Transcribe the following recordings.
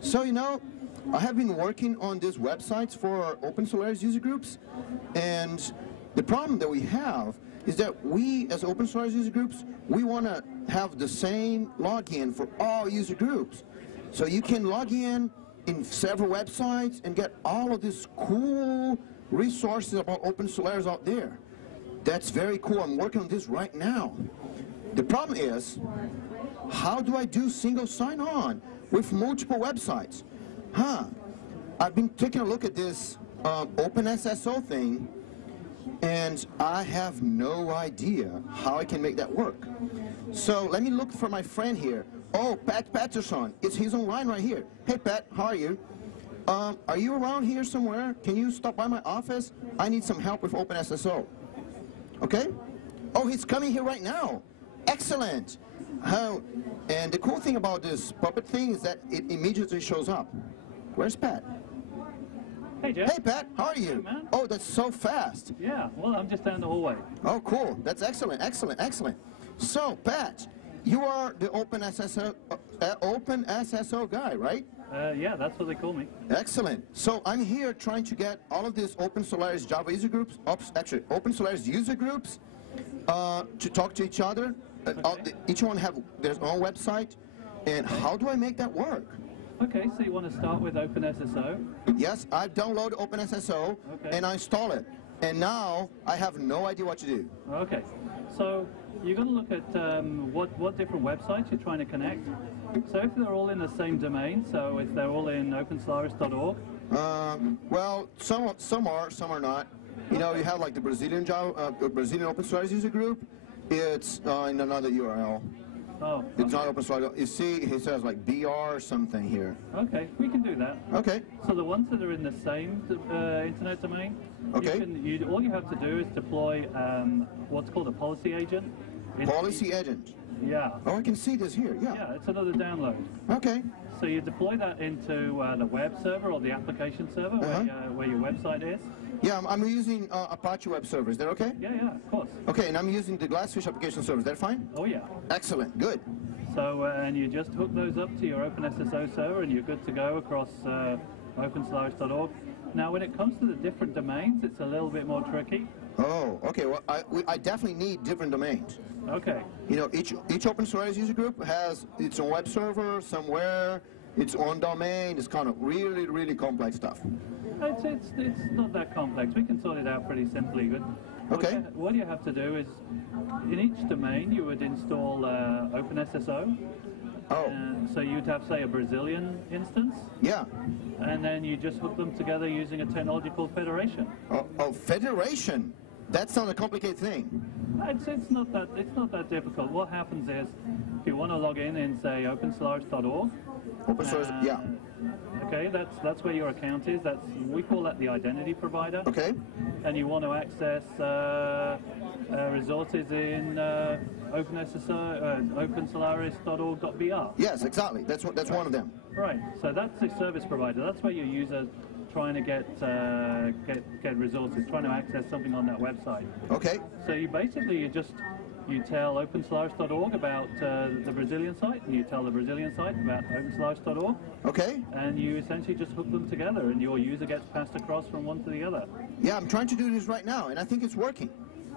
So, you know, I have been working on these websites for OpenSolaris user groups, and the problem that we have is that we, as OpenSolaris user groups, we want to have the same login for all user groups. So you can log in several websites and get all of these cool resources about OpenSolaris out there. That's very cool. I'm working on this right now. The problem is, how do I do single sign-on with multiple websites? I've been taking a look at this OpenSSO thing, and I have no idea how I can make that work. So let me look for my friend here. Oh, Pat Patterson. He's online right here. Hey, Pat, how are you? Are you around here somewhere? Can you stop by my office? I need some help with OpenSSO. Okay? Oh, he's coming here right now. Excellent. And the cool thing about this puppet thing is that it immediately shows up. Where's Pat? Hey, Jeff. Hey, Pat. How are you? Hey, man. Oh, that's so fast. Yeah, well, I'm just down the hallway. Oh, cool. That's excellent, excellent, excellent. So, Pat, you are the OpenSSO guy, right? Yeah, that's what they call me. Excellent. So I'm here trying to get all of these OpenSolaris Java user groups, actually OpenSolaris user groups, to talk to each other. Okay. Each one have their own website. And how do I make that work? Okay, so you want to start with OpenSSO? Yes, I've downloaded OpenSSO and I install it. And now I have no idea what to do. Okay, so you're going to look at what different websites you're trying to connect. So if they're all in the same domain, so if they're all in OpenSolaris.org? Well, some are, some are not. You know, you have like the Brazilian Brazilian OpenSolaris user group. It's in another URL. Oh, okay. It's not OpenSolaris. You see, it says like BR something here. Okay, we can do that. Okay. So the ones that are in the same internet domain, okay. All you have to do is deploy what's called a policy agent. Policy agent. Yeah. Oh, I can see this here. Yeah. Yeah, it's another download. Okay. So you deploy that into the web server or the application server where your website is. Yeah, I'm using Apache web server. Is that okay? Yeah, of course. Okay, and I'm using the Glassfish application server. Is that fine? Oh, yeah. Excellent. Good. So, and you just hook those up to your OpenSSO server and you're good to go across OpenSolaris.org. Now, when it comes to the different domains, it's a little bit more tricky. Oh, okay. Well, I definitely need different domains. Okay. You know, each OpenSolaris user group has its own web server somewhere, its own domain. It's kind of really, really complex stuff. It's not that complex. We can sort it out pretty simply. But okay. What you have to do is, in each domain, you would install OpenSSO. Oh. So you'd have, say, a Brazilian instance. Yeah. And then you just hook them together using a technology called Federation. Oh, Federation. That's not a complicated thing. It's not that difficult. What happens is, if you want to log in say OpenSolaris.org. OpenSolaris, yeah. Okay, that's where your account is. We call that the identity provider. Okay. And you want to access resources in OpenSolaris.org.br. Yes, exactly. That's one of them. Right. So that's the service provider. That's where your users trying to get resources, trying to access something on that website. Okay. So you tell OpenSolaris.org about the Brazilian site, and you tell the Brazilian site about OpenSolaris.org. Okay. And you essentially just hook them together, and your user gets passed across from one to the other. Yeah, I'm trying to do this right now, and I think it's working.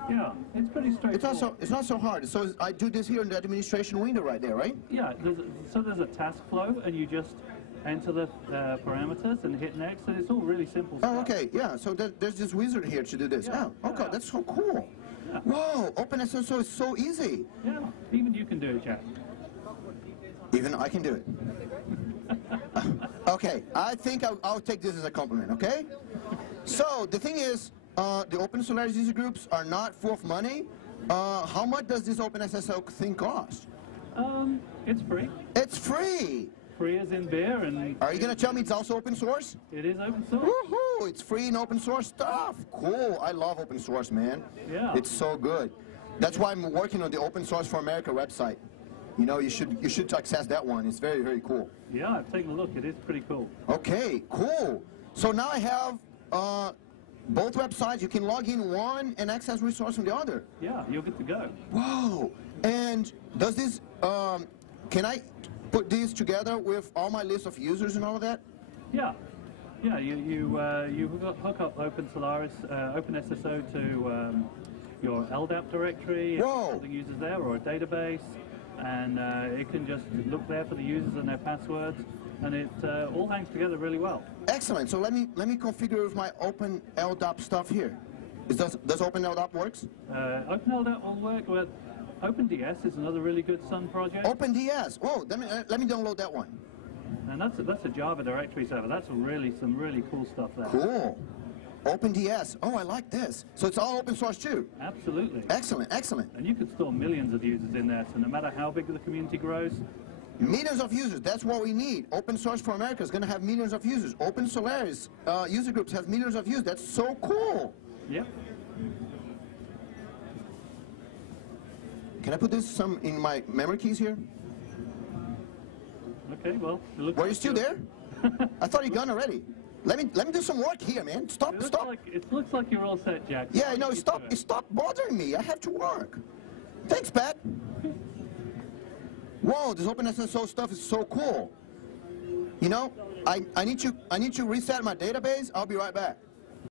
Yeah, it's pretty straightforward. It's not so hard. So I do this here in the administration window right there, right? Yeah. There's a task flow, and you just enter the parameters and hit next, and it's all really simple stuff. Oh, okay. Yeah. So there's this wizard here to do this. Yeah. Oh, okay. Yeah. That's so cool. Yeah. Whoa, OpenSSO is so easy. Yeah, even you can do it, Jack. Even I can do it. Okay, I think I'll take this as a compliment, okay? So, the thing is, the OpenSolaris user groups are not full of money. How much does this OpenSSO thing cost? It's free. It's free! Free as in beer, and... Are you going to tell me it's also open source? It is open source. Woohoo! It's free and open source stuff. Cool. I love open source, man. Yeah. It's so good. That's why I'm working on the Open Source for America website. You know, you should access that one. It's very, very cool. Yeah, I've taken a look. It is pretty cool. Okay, cool. So now I have both websites. You can log in one and access resource from the other. Yeah, you're good to go. Whoa! And does this, can I put these together with all my list of users and all of that? Yeah. Yeah, you hook up OpenSSO to your LDAP directory, Whoa. the users there, or a database, and it can just look there for the users and their passwords, and it all hangs together really well. Excellent. So let me configure with my Open LDAP stuff here. Does Open LDAP works? Open LDAP will work, but OpenDS is another really good Sun project. OpenDS. Whoa, let me download that one. And that's a Java directory server. That's really some really cool stuff there. Cool. OpenDS. Oh, I like this. So it's all open source too? Absolutely. Excellent, excellent. And you could store millions of users in there, so no matter how big the community grows. Millions of users, that's what we need. Open Source for America is going to have millions of users. Open Solaris user groups have millions of users. That's so cool. Yep. Can I put this in my memory keys here? Okay, well, it looks Were you like still there? I thought you'd gone already. Let me do some work here, man. Stop. It looks like you're all set, Jack. Yeah, no, stop bothering me. I have to work. Thanks, Pat. Whoa, this OpenSSO stuff is so cool. You know, I need to reset my database. I'll be right back.